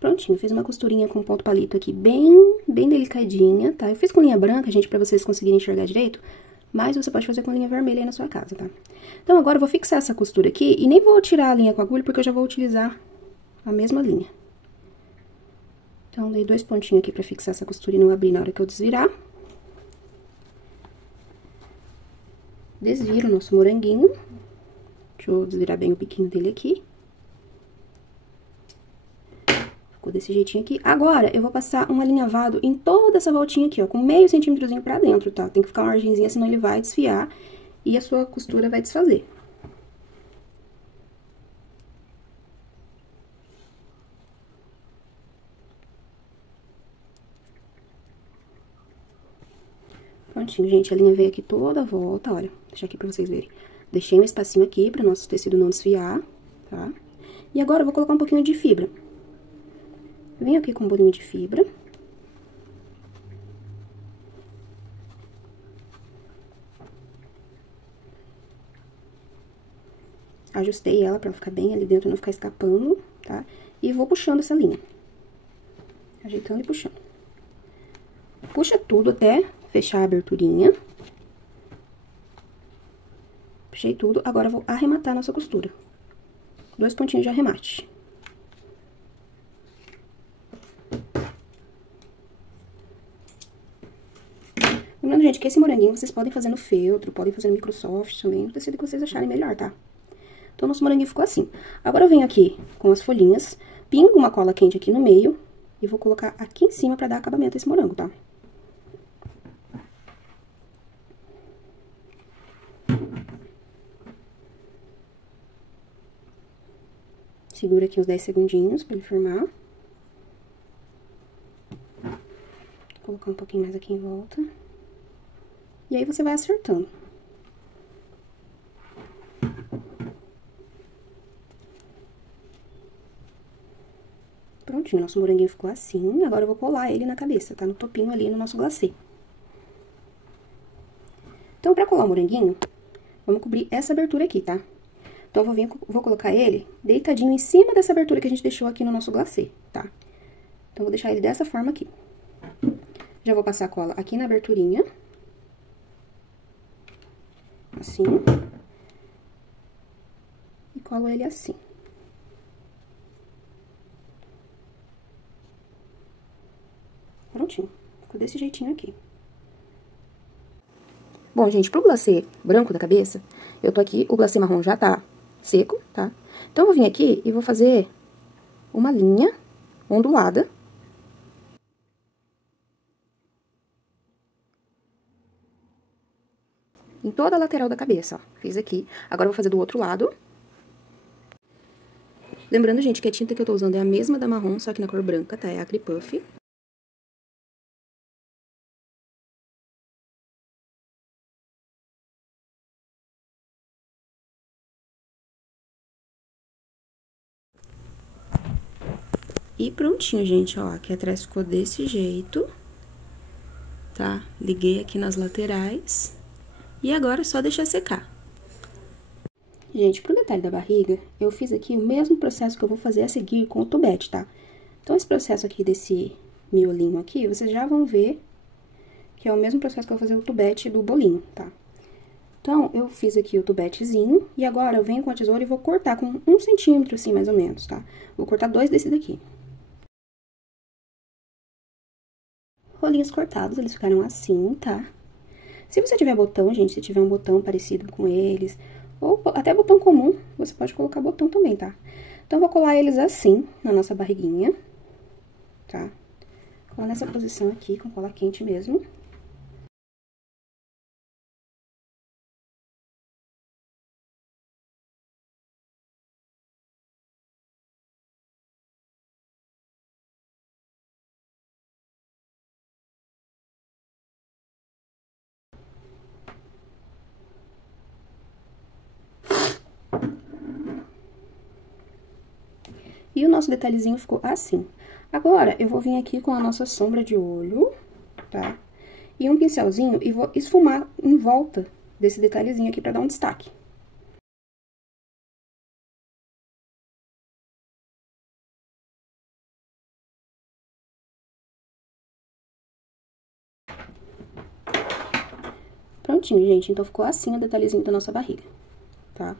Prontinho, fiz uma costurinha com ponto palito aqui bem delicadinha, tá? Eu fiz com linha branca, gente, pra vocês conseguirem enxergar direito, mas você pode fazer com linha vermelha aí na sua casa, tá? Então, agora eu vou fixar essa costura aqui e nem vou tirar a linha com a agulha, porque eu já vou utilizar a mesma linha. Então, dei 2 pontinhos aqui pra fixar essa costura e não abrir na hora que eu desvirar. Desviro o nosso moranguinho. Deixa eu desvirar bem o biquinho dele aqui. Ficou desse jeitinho aqui. Agora, eu vou passar um alinhavado em toda essa voltinha aqui, ó, com meio centímetrozinho pra dentro, tá? Tem que ficar uma margenzinha, senão ele vai desfiar e a sua costura vai desfazer. Prontinho, gente, a linha veio aqui toda a volta, olha, vou deixar aqui pra vocês verem. Deixei um espacinho aqui pra nosso tecido não desfiar, tá? E agora eu vou colocar um pouquinho de fibra. Venho aqui com um bolinho de fibra. Ajustei ela pra ela ficar bem ali dentro, não ficar escapando, tá? E vou puxando essa linha. Ajeitando e puxando. Puxa tudo até fechar a aberturinha. Fechei tudo, agora eu vou arrematar a nossa costura. 2 pontinhos de arremate. Lembrando, gente, que esse moranguinho vocês podem fazer no feltro, podem fazer no Microsoft também, no tecido que vocês acharem melhor, tá? Então, nosso moranguinho ficou assim. Agora, eu venho aqui com as folhinhas, pingo uma cola quente aqui no meio e vou colocar aqui em cima pra dar acabamento a esse morango, tá? Segura aqui uns 10 segundinhos pra ele firmar. Vou colocar um pouquinho mais aqui em volta. E aí, você vai acertando. Prontinho, nosso moranguinho ficou assim. Agora, eu vou colar ele na cabeça, tá? No topinho ali, no nosso glacê. Então, pra colar o moranguinho, vamos cobrir essa abertura aqui, tá? Então, vou colocar ele deitadinho em cima dessa abertura que a gente deixou aqui no nosso glacê, tá? Então, vou deixar ele dessa forma aqui. Já vou passar a cola aqui na aberturinha. Assim. E colo ele assim. Prontinho. Ficou desse jeitinho aqui. Bom, gente, pro glacê branco da cabeça, eu tô aqui, o glacê marrom já tá seco, tá? Então, eu vou vir aqui e vou fazer uma linha ondulada. Em toda a lateral da cabeça, ó. Fiz aqui. Agora, eu vou fazer do outro lado. Lembrando, gente, que a tinta que eu tô usando é a mesma da marrom, só que na cor branca, tá? É a Acry Puff. E prontinho, gente, ó. Aqui atrás ficou desse jeito, tá? Liguei aqui nas laterais. E agora é só deixar secar. Gente, pro detalhe da barriga, eu fiz aqui o mesmo processo que eu vou fazer a seguir com o tubete, tá? Então, esse processo aqui desse miolinho aqui, vocês já vão ver que é o mesmo processo que eu vou fazer o tubete do bolinho, tá? Então, eu fiz aqui o tubetezinho e agora eu venho com a tesoura e vou cortar com 1 centímetro, assim, mais ou menos, tá? Vou cortar 2 desse daqui. Rolinhos cortados, eles ficaram assim, tá? Se você tiver botão, gente, se tiver um botão parecido com eles, ou até botão comum, você pode colocar botão também, tá? Então, vou colar eles assim, na nossa barriguinha, tá? Colar nessa posição aqui, com cola quente mesmo. E o nosso detalhezinho ficou assim. Agora, eu vou vir aqui com a nossa sombra de olho, tá? E um pincelzinho e vou esfumar em volta desse detalhezinho aqui pra dar um destaque. Prontinho, gente. Então, ficou assim o detalhezinho da nossa barriga, tá?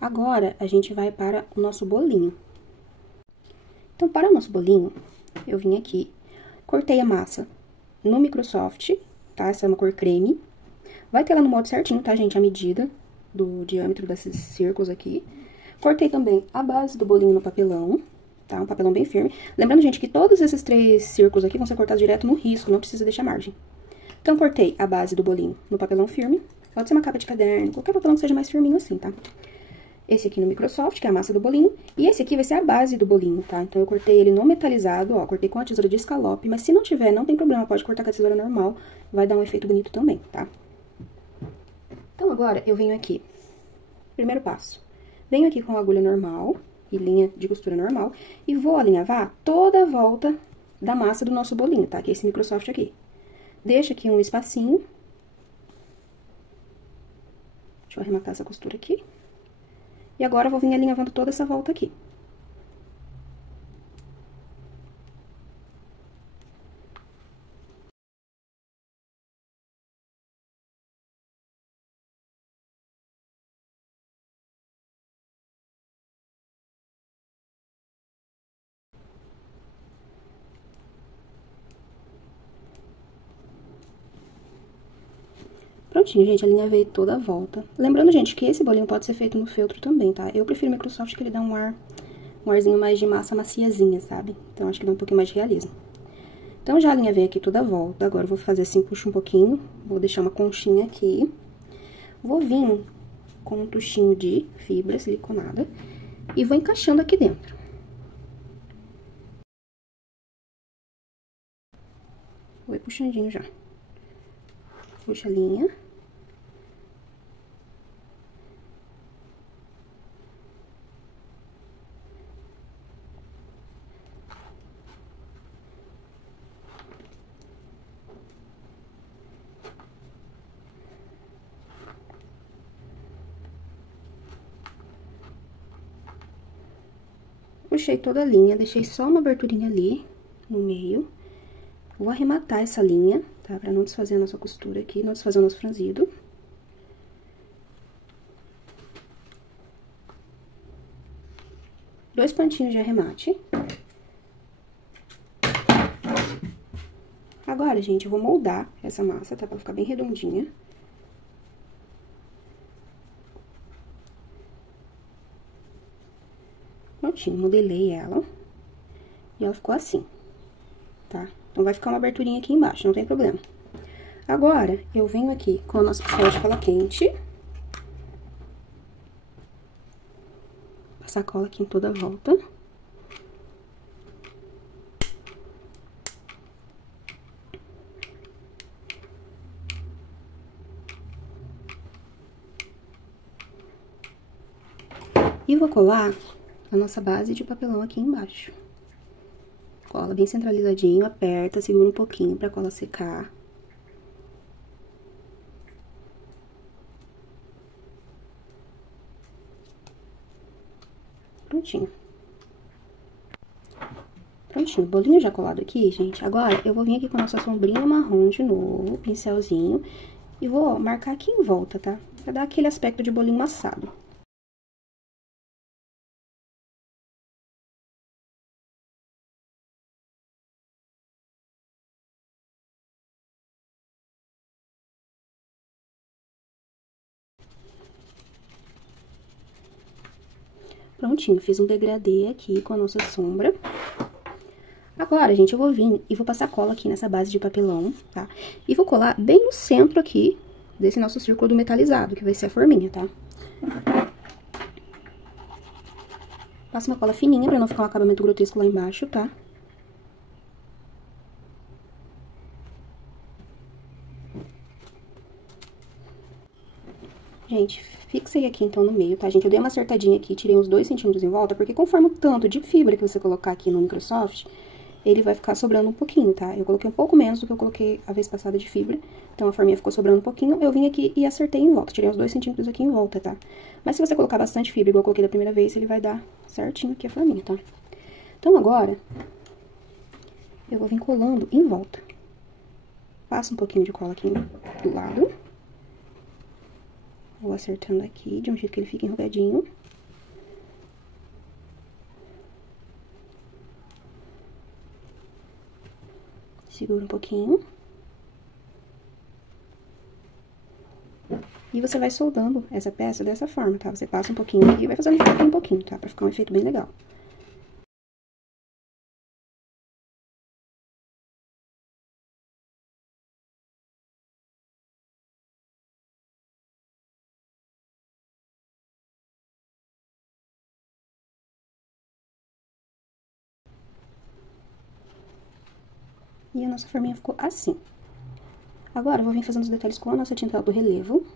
Agora, a gente vai para o nosso bolinho. Então, para o nosso bolinho, eu vim aqui, cortei a massa no Microsoft, tá? Essa é uma cor creme. Vai ter lá no molde certinho, tá, gente? A medida do diâmetro desses círculos aqui. Cortei também a base do bolinho no papelão, tá? Um papelão bem firme. Lembrando, gente, que todos esses 3 círculos aqui vão ser cortados direto no risco, não precisa deixar margem. Então, cortei a base do bolinho no papelão firme. Pode ser uma capa de caderno, qualquer papelão que seja mais firminho assim, tá? Esse aqui no Microsoft, que é a massa do bolinho. E esse aqui vai ser a base do bolinho, tá? Então, eu cortei ele no metalizado, ó. Cortei com a tesoura de escalope. Mas se não tiver, não tem problema, pode cortar com a tesoura normal. Vai dar um efeito bonito também, tá? Então, agora, eu venho aqui. Primeiro passo. Venho aqui com a agulha normal e linha de costura normal. E vou alinhavar toda a volta da massa do nosso bolinho, tá? Que é esse Microsoft aqui. Deixa aqui um espacinho. Deixa eu arrematar essa costura aqui. E agora, eu vou vir alinhavando toda essa volta aqui. Prontinho, gente, a linha veio toda a volta. Lembrando, gente, que esse bolinho pode ser feito no feltro também, tá? Eu prefiro o Microsoft que ele dá um arzinho mais de massa maciazinha, sabe? Então, acho que dá um pouquinho mais de realismo. Então, já a linha veio aqui toda a volta. Agora, eu vou fazer assim, puxo um pouquinho. Vou deixar uma conchinha aqui. Vou vir com um tuchinho de fibra siliconada e vou encaixando aqui dentro. Vou ir puxandinho já. Puxa a linha. Puxei toda a linha, deixei só uma aberturinha ali no meio. Vou arrematar essa linha, tá? Pra não desfazer a nossa costura aqui, não desfazer o nosso franzido. Dois pontinhos de arremate. Agora, gente, eu vou moldar essa massa, tá? Pra ficar bem redondinha. Prontinho, modelei ela. E ela ficou assim, tá? Então, vai ficar uma aberturinha aqui embaixo, não tem problema. Agora, eu venho aqui com a nossa pincel de cola quente. Passar cola aqui em toda a volta. E vou colar a nossa base de papelão aqui embaixo. Cola bem centralizadinho, aperta, segura um pouquinho pra cola secar. Prontinho. Prontinho, bolinho já colado aqui, gente. Agora, eu vou vir aqui com a nossa sombrinha marrom de novo, pincelzinho. E vou, ó, marcar aqui em volta, tá? Pra dar aquele aspecto de bolinho amassado. Prontinho, fiz um degradê aqui com a nossa sombra. Agora, gente, eu vou vir e vou passar cola aqui nessa base de papelão, tá? E vou colar bem no centro aqui desse nosso círculo do metalizado, que vai ser a forminha, tá? Passa uma cola fininha pra não ficar um acabamento grotesco lá embaixo, tá? Gente, fixei aqui então no meio, tá, gente? Eu dei uma acertadinha aqui, tirei uns 2 centímetros em volta, porque conforme o tanto de fibra que você colocar aqui no Microsoft, ele vai ficar sobrando um pouquinho, tá? Eu coloquei um pouco menos do que eu coloquei a vez passada de fibra, então a forminha ficou sobrando um pouquinho. Eu vim aqui e acertei em volta, tirei uns 2 centímetros aqui em volta, tá? Mas se você colocar bastante fibra, igual eu coloquei da primeira vez, ele vai dar certinho aqui a forminha, tá? Então agora, eu vou vir colando em volta. Passa um pouquinho de cola aqui do lado. Vou acertando aqui, de um jeito que ele fique enrugadinho. Segura um pouquinho. E você vai soldando essa peça dessa forma, tá? Você passa um pouquinho aqui e vai fazendo de pouquinho em pouquinho, tá? Pra ficar um efeito bem legal. E a nossa forminha ficou assim. Agora, eu vou vir fazendo os detalhes com a nossa tinta do relevo.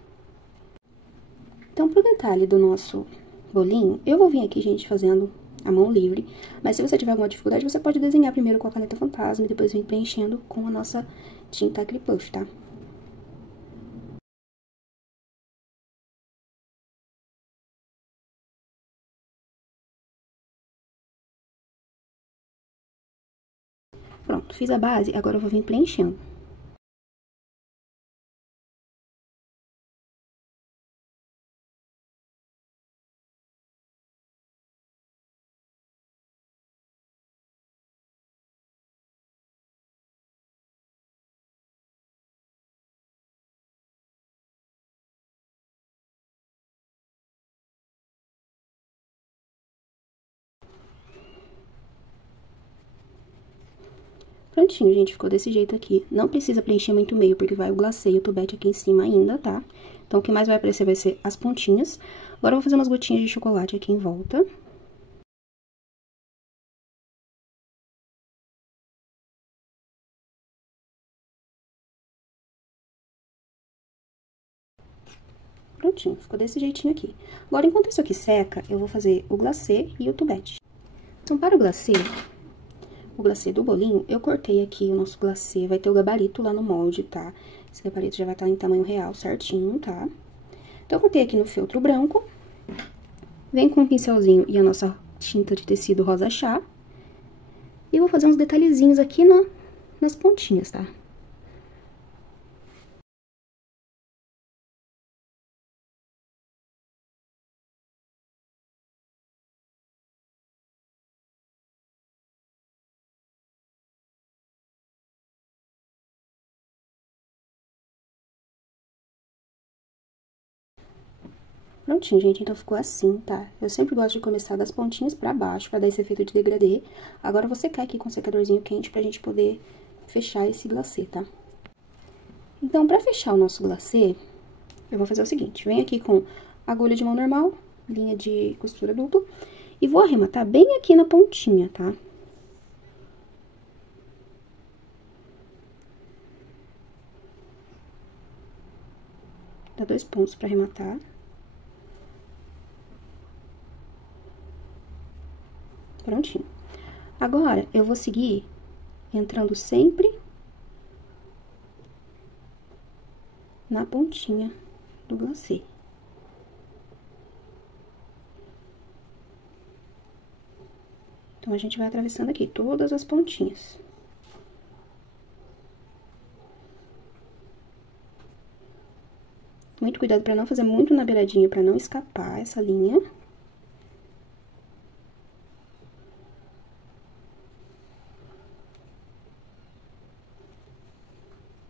Então, pro detalhe do nosso bolinho, eu vou vir aqui, gente, fazendo a mão livre. Mas se você tiver alguma dificuldade, você pode desenhar primeiro com a caneta fantasma e depois vir preenchendo com a nossa tinta acrylic puff, tá? Pronto, fiz a base, agora eu vou vir preenchendo. Prontinho, gente, ficou desse jeito aqui. Não precisa preencher muito o meio, porque vai o glacê e o tubete aqui em cima ainda, tá? Então, o que mais vai aparecer vai ser as pontinhas. Agora, eu vou fazer umas gotinhas de chocolate aqui em volta. Prontinho, ficou desse jeitinho aqui. Agora, enquanto isso aqui seca, eu vou fazer o glacê e o tubete. Então, para o glacê do bolinho, eu cortei aqui o nosso glacê, vai ter o gabarito lá no molde, tá? Esse gabarito já vai estar em tamanho real, certinho, tá? Então, eu cortei aqui no feltro branco, vem com um pincelzinho e a nossa tinta de tecido rosa chá, e vou fazer uns detalhezinhos aqui nas pontinhas, tá? Prontinho, gente, então ficou assim, tá? Eu sempre gosto de começar das pontinhas pra baixo, pra dar esse efeito de degradê. Agora, eu vou secar aqui com um secadorzinho quente pra gente poder fechar esse glacê, tá? Então, pra fechar o nosso glacê, eu vou fazer o seguinte. Venho aqui com agulha de mão normal, linha de costura dupla, e vou arrematar bem aqui na pontinha, tá? Dá 2 pontos pra arrematar. Prontinho. Agora, eu vou seguir entrando sempre na pontinha do glacê. Então, a gente vai atravessando aqui todas as pontinhas. Muito cuidado pra não fazer muito na beiradinha, pra não escapar essa linha.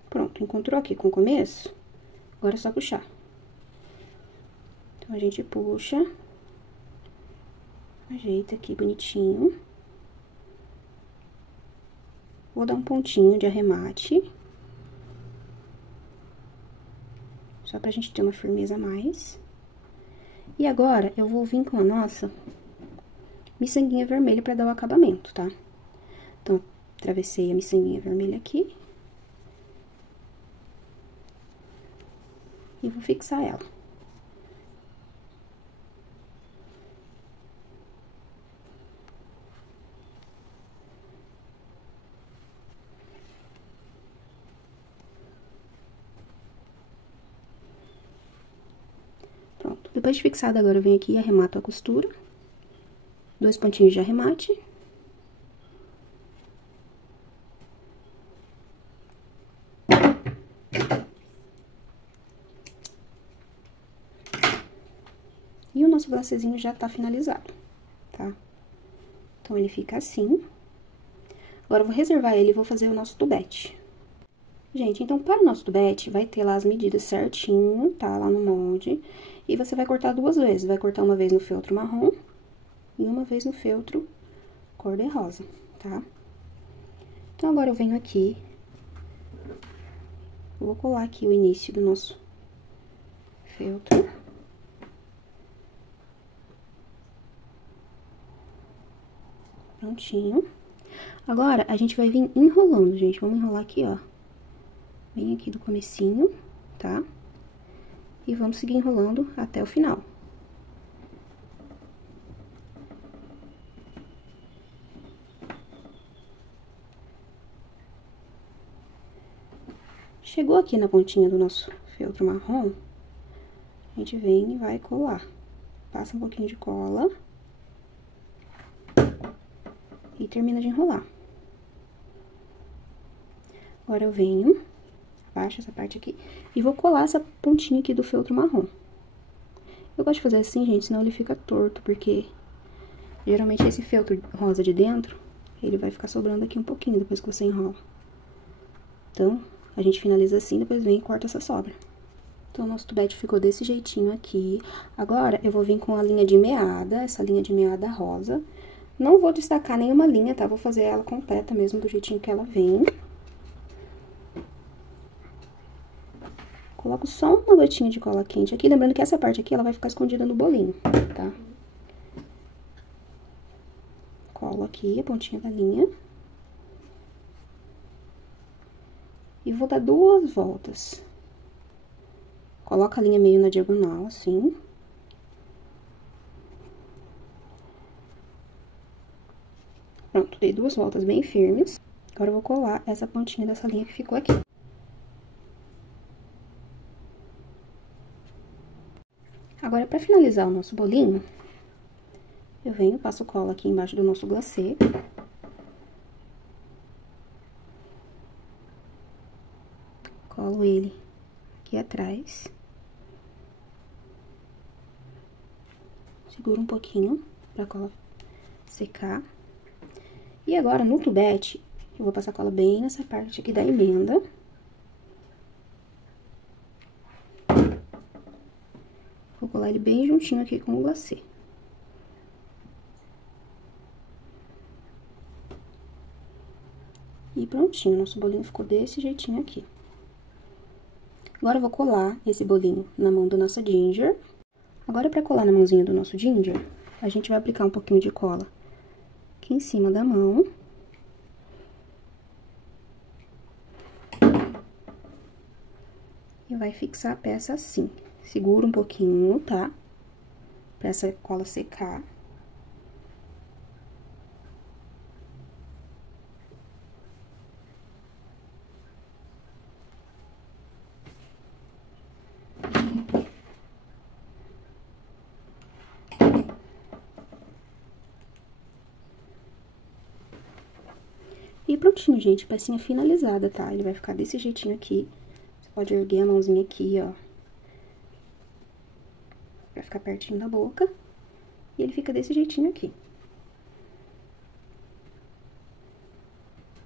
Pronto, encontrou aqui com o começo? Agora é só puxar. Então, a gente puxa, ajeita aqui bonitinho. Vou dar um pontinho de arremate. Só pra gente ter uma firmeza a mais. E agora, eu vou vir com a nossa miçanguinha vermelha pra dar o acabamento, tá? Então, travessei a miçanguinha vermelha aqui. E vou fixar ela. Pronto. Depois de fixada, agora eu venho aqui e arremato a costura. 2 pontinhos de arremate. E o nosso glacêzinho já tá finalizado, tá? Então, ele fica assim. Agora, eu vou reservar ele e vou fazer o nosso tubete. Gente, então, para o nosso tubete, vai ter lá as medidas certinho, tá? Lá no molde. E você vai cortar 2 vezes. Vai cortar uma vez no feltro marrom e uma vez no feltro cor-de-rosa, tá? Então, agora eu venho aqui. Vou colar aqui o início do nosso feltro. Prontinho. Agora, a gente vai vir enrolando, gente. Vamos enrolar aqui, ó. Bem aqui do comecinho, tá? E vamos seguir enrolando até o final. Chegou aqui na pontinha do nosso feltro marrom, a gente vem e vai colar. Passa um pouquinho de cola. E termina de enrolar. Agora, eu venho, abaixo essa parte aqui, e vou colar essa pontinha aqui do feltro marrom. Eu gosto de fazer assim, gente, senão ele fica torto, porque geralmente esse feltro rosa de dentro, ele vai ficar sobrando aqui um pouquinho depois que você enrola. Então, a gente finaliza assim, depois vem e corta essa sobra. Então, o nosso tubete ficou desse jeitinho aqui. Agora, eu vou vir com a linha de meada, essa linha de meada rosa. Não vou destacar nenhuma linha, tá? Vou fazer ela completa mesmo, do jeitinho que ela vem. Coloco só uma gotinha de cola quente aqui, lembrando que essa parte aqui, ela vai ficar escondida no bolinho, tá? Colo aqui a pontinha da linha. E vou dar 2 voltas. Coloca a linha meio na diagonal, assim. Pronto, dei 2 voltas bem firmes. Agora eu vou colar essa pontinha dessa linha que ficou aqui. Agora, pra finalizar o nosso bolinho, eu venho, passo cola aqui embaixo do nosso glacê. Colo ele aqui atrás. Seguro um pouquinho pra cola secar. E agora, no tubete, eu vou passar cola bem nessa parte aqui da emenda. Vou colar ele bem juntinho aqui com o glacê. E prontinho, nosso bolinho ficou desse jeitinho aqui. Agora, eu vou colar esse bolinho na mão da nossa ginger. Agora, pra colar na mãozinha do nosso ginger, a gente vai aplicar um pouquinho de cola aqui em cima da mão. E vai fixar a peça assim. Segura um pouquinho, tá? Pra essa cola secar. E prontinho, gente, pecinha finalizada, tá? Ele vai ficar desse jeitinho aqui. Você pode erguer a mãozinha aqui, ó. Pra ficar pertinho da boca. E ele fica desse jeitinho aqui.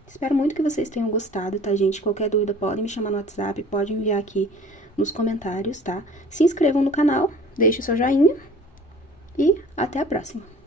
Espero muito que vocês tenham gostado, tá, gente? Qualquer dúvida, podem me chamar no WhatsApp, pode enviar aqui nos comentários, tá? Se inscrevam no canal, deixe o seu joinha e até a próxima!